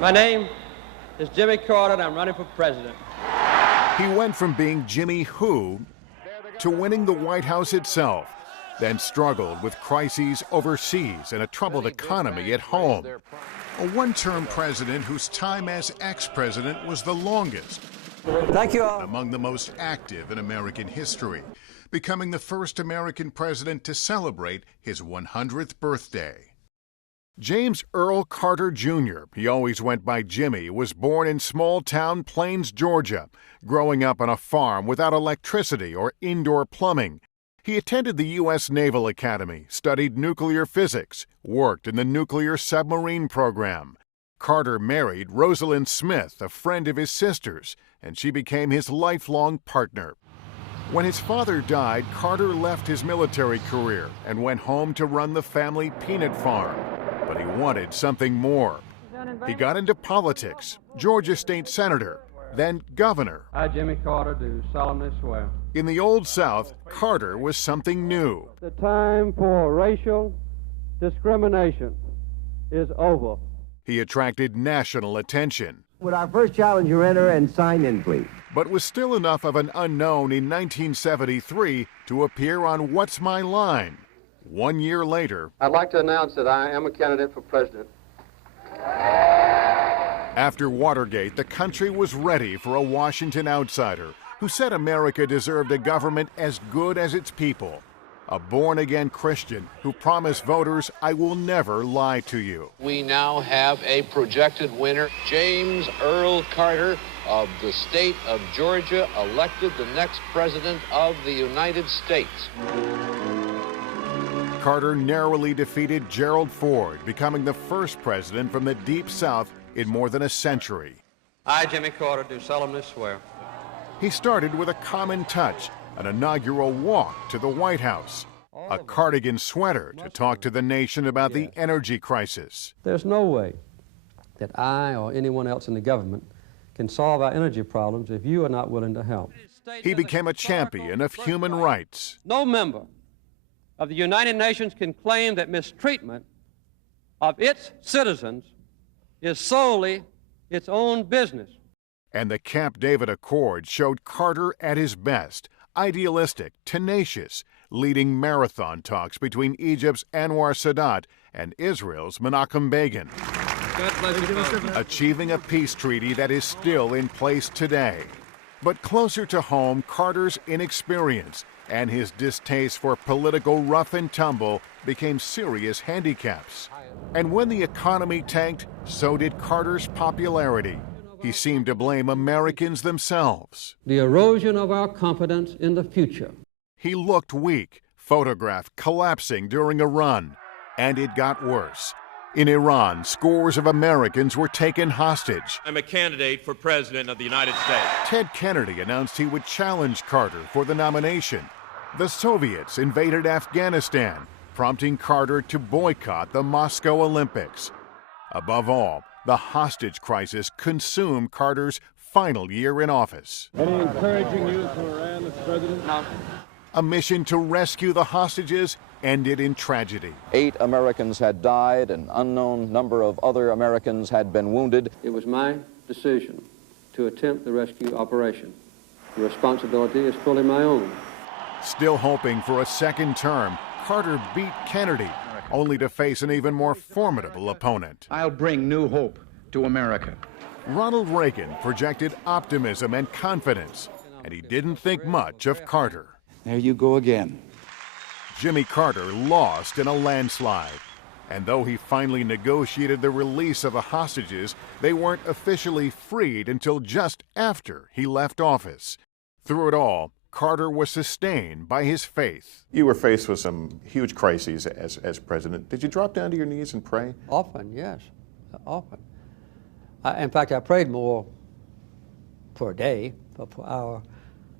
My name is Jimmy Carter, and I'm running for president. He went from being Jimmy Who to winning the White House itself, then struggled with crises overseas and a troubled economy at home. A one-term president whose time as ex-president was the longest. Thank you. Among the most active in American history, becoming the first American president to celebrate his 100th birthday. James Earl Carter Jr., he always went by Jimmy, was born in small-town Plains, Georgia, growing up on a farm without electricity or indoor plumbing. He attended the U.S. Naval Academy, studied nuclear physics, worked in the nuclear submarine program. Carter married Rosalind Smith, a friend of his sister's, and she became his lifelong partner. When his father died, Carter left his military career and went home to run the family peanut farm. But he wanted something more. He got into politics, Georgia state senator, then governor. I, Jimmy Carter, do solemnly swear. In the Old South, Carter was something new. The time for racial discrimination is over. He attracted national attention. Would our first challenger enter and sign in, please? But was still enough of an unknown in 1973 to appear on What's My Line? 1 year later, I'd like to announce that I am a candidate for president. After Watergate, the country was ready for a Washington outsider who said America deserved a government as good as its people. A born-again Christian who promised voters, "I will never lie to you." We now have a projected winner, James Earl Carter of the state of Georgia, elected the next president of the United States. Carter narrowly defeated Gerald Ford, becoming the first president from the Deep South in more than a century. I, Jimmy Carter, do solemnly swear. He started with a common touch, an inaugural walk to the White House, a cardigan sweater to talk to the nation about the energy crisis. There's no way that I or anyone else in the government can solve our energy problems if you are not willing to help. He became a champion of human rights. No member of the United Nations can claim that mistreatment of its citizens is solely its own business. And the Camp David Accord showed Carter at his best, idealistic, tenacious, leading marathon talks between Egypt's Anwar Sadat and Israel's Menachem Begin, achieving a peace treaty that is still in place today. But closer to home, Carter's inexperience and his distaste for political rough and tumble became serious handicaps. And when the economy tanked, so did Carter's popularity. He seemed to blame Americans themselves. The erosion of our confidence in the future. He looked weak, photographed collapsing during a run. And it got worse. In Iran, scores of Americans were taken hostage. I'm a candidate for president of the United States. Ted Kennedy announced he would challenge Carter for the nomination. The Soviets invaded Afghanistan, prompting Carter to boycott the Moscow Olympics. Above all, the hostage crisis consumed Carter's final year in office. Any encouraging news from Iran, Mr. President? No. A mission to rescue the hostages ended in tragedy. 8 Americans had died, an unknown number of other Americans had been wounded. It was my decision to attempt the rescue operation. The responsibility is fully my own. Still hoping for a second term, Carter beat Kennedy, only to face an even more formidable opponent. I'll bring new hope to America. Ronald Reagan projected optimism and confidence, and he didn't think much of Carter. There you go again. Jimmy Carter lost in a landslide. And though he finally negotiated the release of the hostages, they weren't officially freed until just after he left office. Through it all, Carter was sustained by his faith. You were faced with some huge crises as president. Did you drop down to your knees and pray? Often, yes, often. In fact, I prayed more per day, per hour,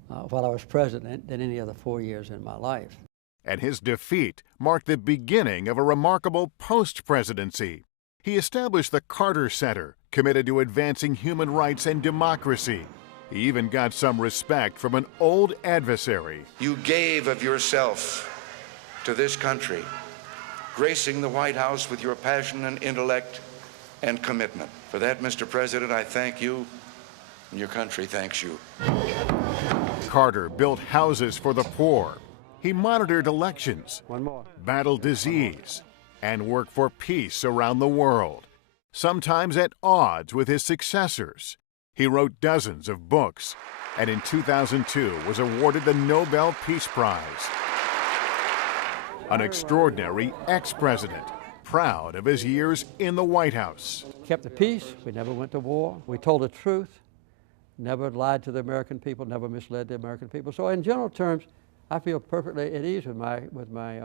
while I was president than any other 4 years in my life. And his defeat marked the beginning of a remarkable post-presidency. He established the Carter Center, committed to advancing human rights and democracy. He even got some respect from an old adversary. You gave of yourself to this country, gracing the White House with your passion and intellect, and commitment. For that, Mr. President, I thank you, and your country thanks you. Carter built houses for the poor. He monitored elections, battled disease, and worked for peace around the world, sometimes at odds with his successors. He wrote dozens of books, and in 2002 was awarded the Nobel Peace Prize. An extraordinary ex-president, proud of his years in the White House. Kept the peace. We never went to war. We told the truth. Never lied to the American people. Never misled the American people. So in general terms, I feel perfectly at ease with my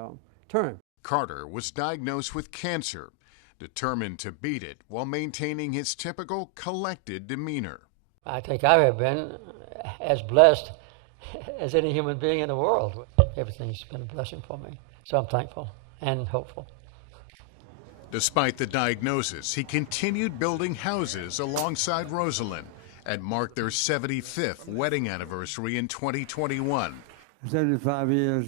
term. Carter was diagnosed with cancer, determined to beat it while maintaining his typical collected demeanor. I think I have been as blessed as any human being in the world. Everything's been a blessing for me. So I'm thankful and hopeful. Despite the diagnosis, he continued building houses alongside Rosalind and marked their 75th wedding anniversary in 2021. 75 years,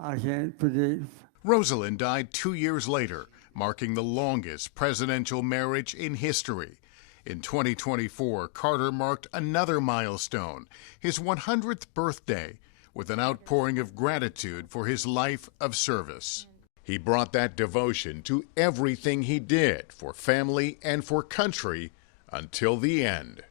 I can't predict. Rosalind died 2 years later, marking the longest presidential marriage in history. In 2024, Carter marked another milestone, his 100th birthday, with an outpouring of gratitude for his life of service. He brought that devotion to everything he did for family and for country until the end.